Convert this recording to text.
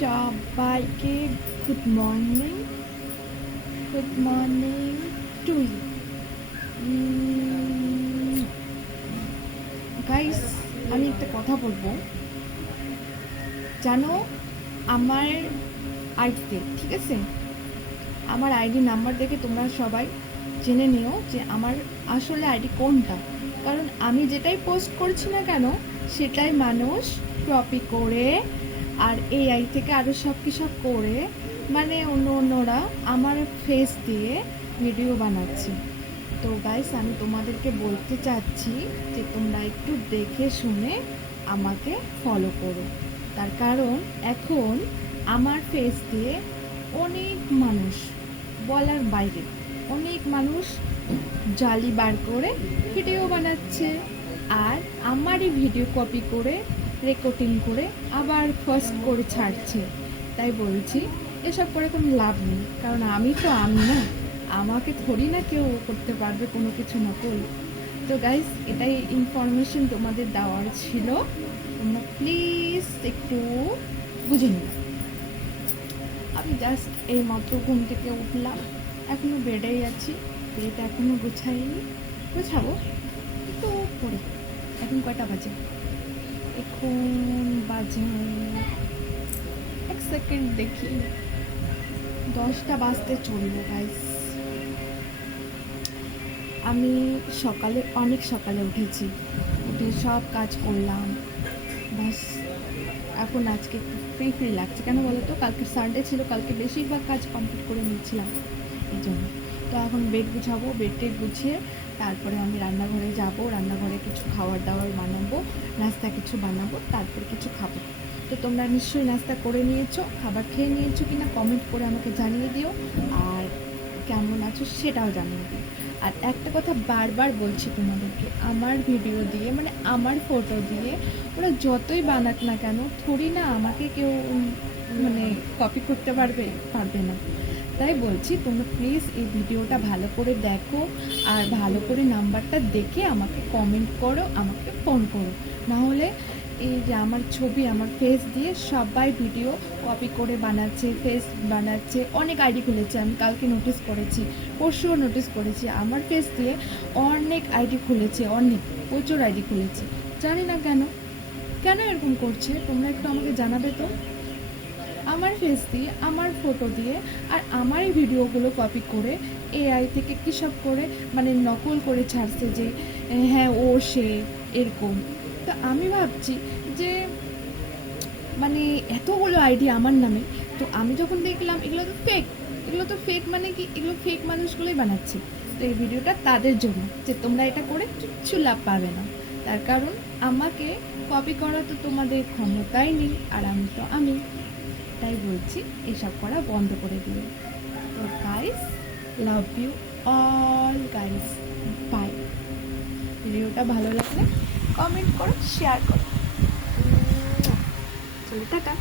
সবাইকে good morning to you guys. আমি একটা কথা বলবো, জানো আমার আইডিতে, ঠিক আছে, আমার আইডি নাম্বার দেখে তোমরা সবাই জেনে নিও যে আমার আসলে আইডি কোনটা। কারণ আমি যেটাই পোস্ট করছি না কেন সেটাই মানুষ কপি করে আর এআই থেকে আরও সব কিছু করে, মানে অন্যরা আমার ফেস দিয়ে ভিডিও বানাচ্ছে। তো গাইস, আমি তোমাদেরকে বলতে চাচ্ছি যে তোমরা একটু দেখে শুনে আমাকে ফলো করো। তার কারণ এখন আমার ফেস দিয়ে অনেক মানুষ, বলার বাইরে অনেক মানুষ জালি বার করে ভিডিও বানাচ্ছে, আর আমারই ভিডিও কপি করে রেকর্ডিং করে আবার ফার্স্ট করে ছাড়ছে। তাই বলছি এসব করে কোনো লাভ নেই, কারণ আমি না, আমাকে থোড়ি না কেউ করতে পারবে কোনো কিছু নকল। তো গাইস, এটাই ইনফরমেশন তোমাদের দেওয়ার ছিল, তোমরা প্লিজ একটু বুঝে নিও। আমি জাস্ট এই মাত্র ঘুম থেকে উঠলাম, এখনও বেডেই আছি, বেড এখনও গোছাইনি, গোছাবো তো পরে। এখন কয়টা বাজে? এখন বাজে, এক সেকেন্ড দেখি, 10টা বাজতে চলবে গাইস। আমি অনেক সকালে উঠেছি, উঠে সব কাজ করলাম, বাস এখন আজকে একটু ফ্রি লাগছে। কেন বলো তো, কালকে সানডে ছিল, কালকে বেশিরভাগ কাজ কমপ্লিট করে নিচ্ছিলাম এই জন্য। তো এখন বেড গুছাবো, বেডে গুছিয়ে তারপরে আমি রান্নাঘরে যাব, রান্নাঘরে কিছু খাবার দাবার বানাবো, নাস্তা কিছু বানাবো, তারপরে কিছু খাবো। তো তোমরা নিশ্চয়ই নাস্তা করে নিয়েছো, খাবার খেয়ে নিয়েছো কিনা কমেন্ট করে আমাকে জানিয়ে দিও, আর কেমন আছো সেটাও জানিয়ে দিও। আর একটা কথা বারবার বলছি তোমাদেরকে, আমার ভিডিও দিয়ে, মানে আমার ফটো দিয়ে ওরা যতই বানাক না কেন, থোড়ি না আমাকে কেউ মানে কপি করতে পারবে না। তাই বলছি তোমরা প্লিজ এই ভিডিওটা ভালো করে দেখো, আর ভালো করে নাম্বারটা দেখে আমাকে কমেন্ট করো, আমাকে ফোন করো। না হলে এই যে আমার ছবি, আমার ফেস দিয়ে সবাই ভিডিও কপি করে বানাচ্ছে, ফেস বানাচ্ছে, অনেক আইডি খুলেছে। আমি কালকে নোটিস করেছি, পরশুও নোটিস করেছি, আমার ফেস দিয়ে অনেক আইডি খুলেছে, অনেক প্রচুর আইডি খুলেছে। জানি না কেন এরকম করছে, তোমরা একটু আমাকে জানাবে তো। আমার ফেস দিয়ে, আমার ফটো দিয়ে, আর আমারই ভিডিওগুলো কপি করে এআই থেকে কী সব করে মানে নকল করে ছাড়ছে যে হ্যাঁ ও সে এরকম। তো আমি ভাবছি যে মানে এতগুলো আইডি আমার নামে, তো আমি যখন দেখলাম এগুলো তো ফেক, মানে কি এগুলো ফেক মানুষগুলোই বানাচ্ছে। তো এই ভিডিওটা তাদের জন্য যে তোমরা এটা করে কিচ্ছু লাভ পাবে না। তার কারণ আমাকে কপি করা তো তোমাদের ক্ষমতাই নেই, আর আমি তাই বলছি এসব করা বন্ধ করে দিও। তো guys, love you all guys, bye. ভিডিওটা ভালো লাগলে কমেন্ট করো, শেয়ার করো, চলো টাটা।